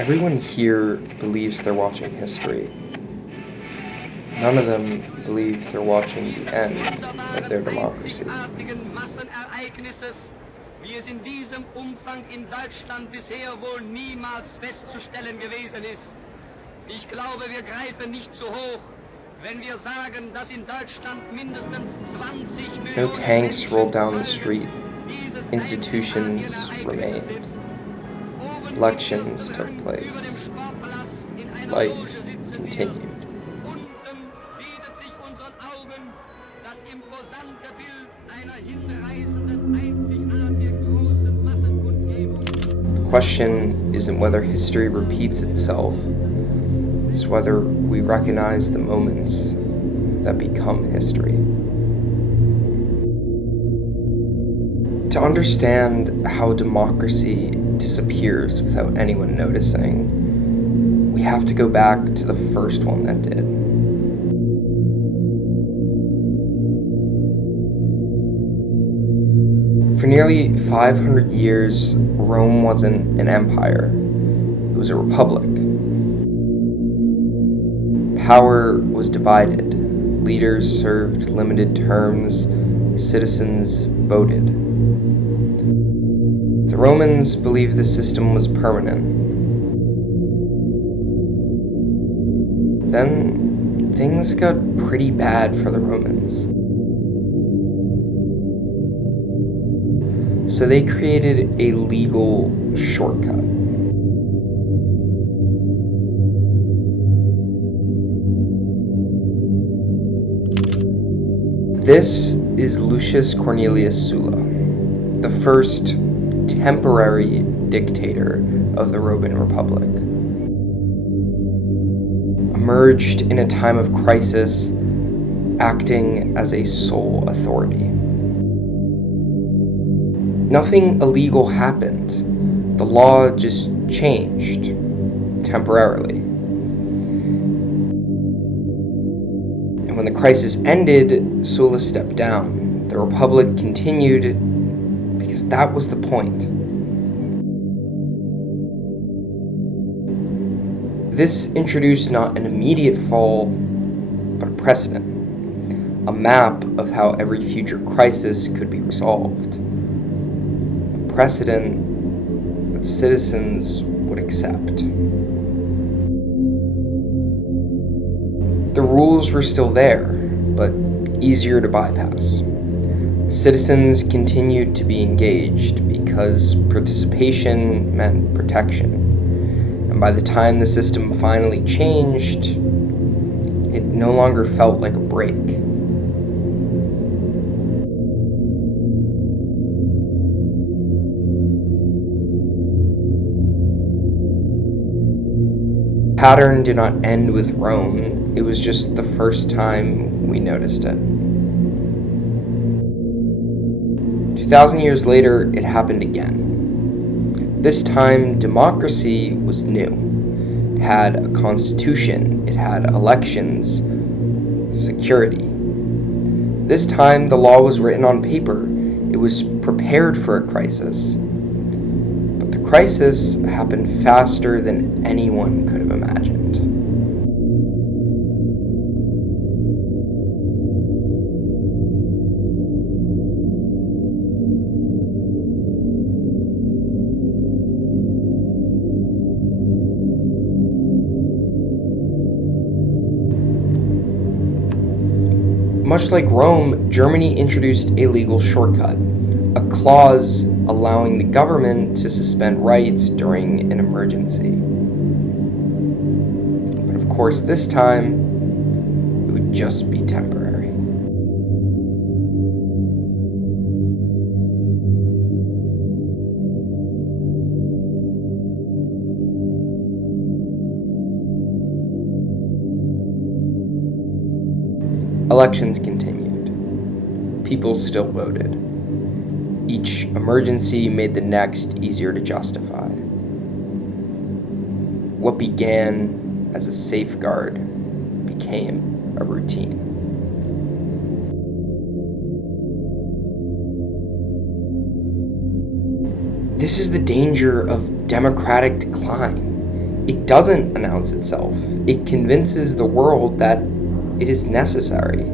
Everyone here believes they're watching history. None of them believe they're watching the end of their democracy. Wie es in diesem Umfang in Deutschland bisher wohl niemals festzustellen gewesen ist. Ich glaube, wir greifen nicht zu hoch, wenn wir sagen, dass in Deutschland mindestens 20 Millionen No tanks rolled down the street. Institutions remained. Elections took place. Life continued. The question isn't whether history repeats itself, it's whether we recognize the moments that become history. To understand how democracy disappears without anyone noticing, we have to go back to the first one that did. For nearly 500 years, Rome wasn't an empire. It was a republic. Power was divided. Leaders served limited terms. Citizens voted. The Romans believed the system was permanent. Then, things got pretty bad for the Romans. So they created a legal shortcut. This is Lucius Cornelius Sulla, the first temporary dictator of the Roman Republic. Emerged in a time of crisis, acting as a sole authority. Nothing illegal happened. The law just changed, temporarily. And when the crisis ended, Sulla stepped down. The Republic continued because that was the point. This introduced not an immediate fall, but a precedent. A map of how every future crisis could be resolved. Precedent that citizens would accept. The rules were still there, but easier to bypass. Citizens continued to be engaged because participation meant protection. And by the time the system finally changed, it no longer felt like a break. The pattern did not end with Rome, it was just the first time we noticed it. 2,000 years later, it happened again. This time, democracy was new. It had a constitution, it had elections, security. This time, the law was written on paper. It was prepared for a crisis. But the crisis happened faster than anyone could have imagined. Much like Rome, Germany introduced a legal shortcut, a clause allowing the government to suspend rights during an emergency. But of course, this time, it would just be temporary. Elections continued. People still voted. Each emergency made the next easier to justify. What began as a safeguard became a routine. This is the danger of democratic decline. It doesn't announce itself. It convinces the world that it is necessary.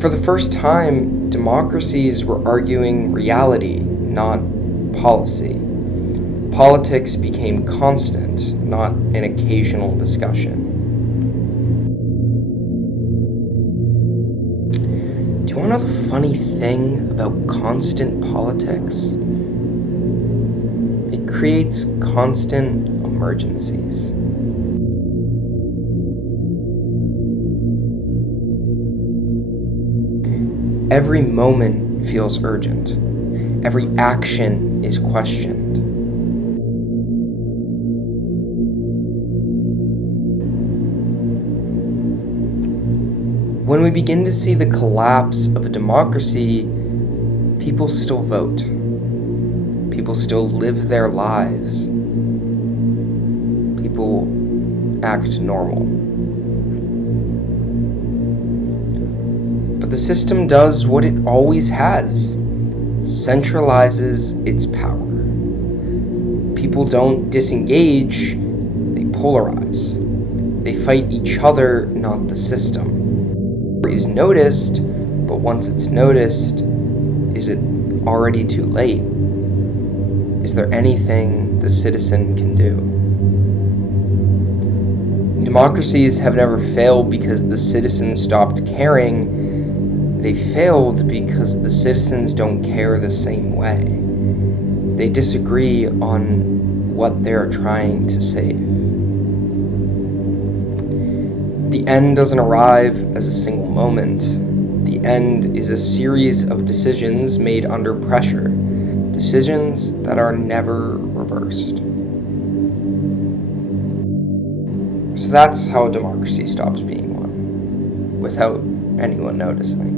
For the first time, democracies were arguing reality, not policy. Politics became constant, not an occasional discussion. Do you want to know the funny thing about constant politics? It creates constant emergencies. Every moment feels urgent. Every action is questioned. When we begin to see the collapse of a democracy, people still vote. People still live their lives. People act normal. But the system does what it always has: centralizes its power. People don't disengage, they polarize. They fight each other, not the system. It is noticed, but once it's noticed, is it already too late? Is there anything the citizen can do? Democracies have never failed because the citizens stopped caring. They failed because the citizens don't care the same way. They disagree on what they're trying to save. The end doesn't arrive as a single moment. The end is a series of decisions made under pressure, decisions that are never reversed. So that's how a democracy stops being one, without anyone noticing.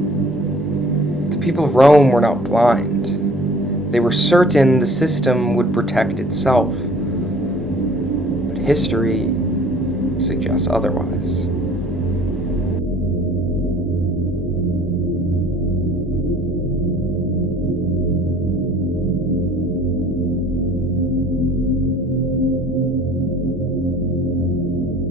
The people of Rome were not blind. They were certain the system would protect itself. But history suggests otherwise.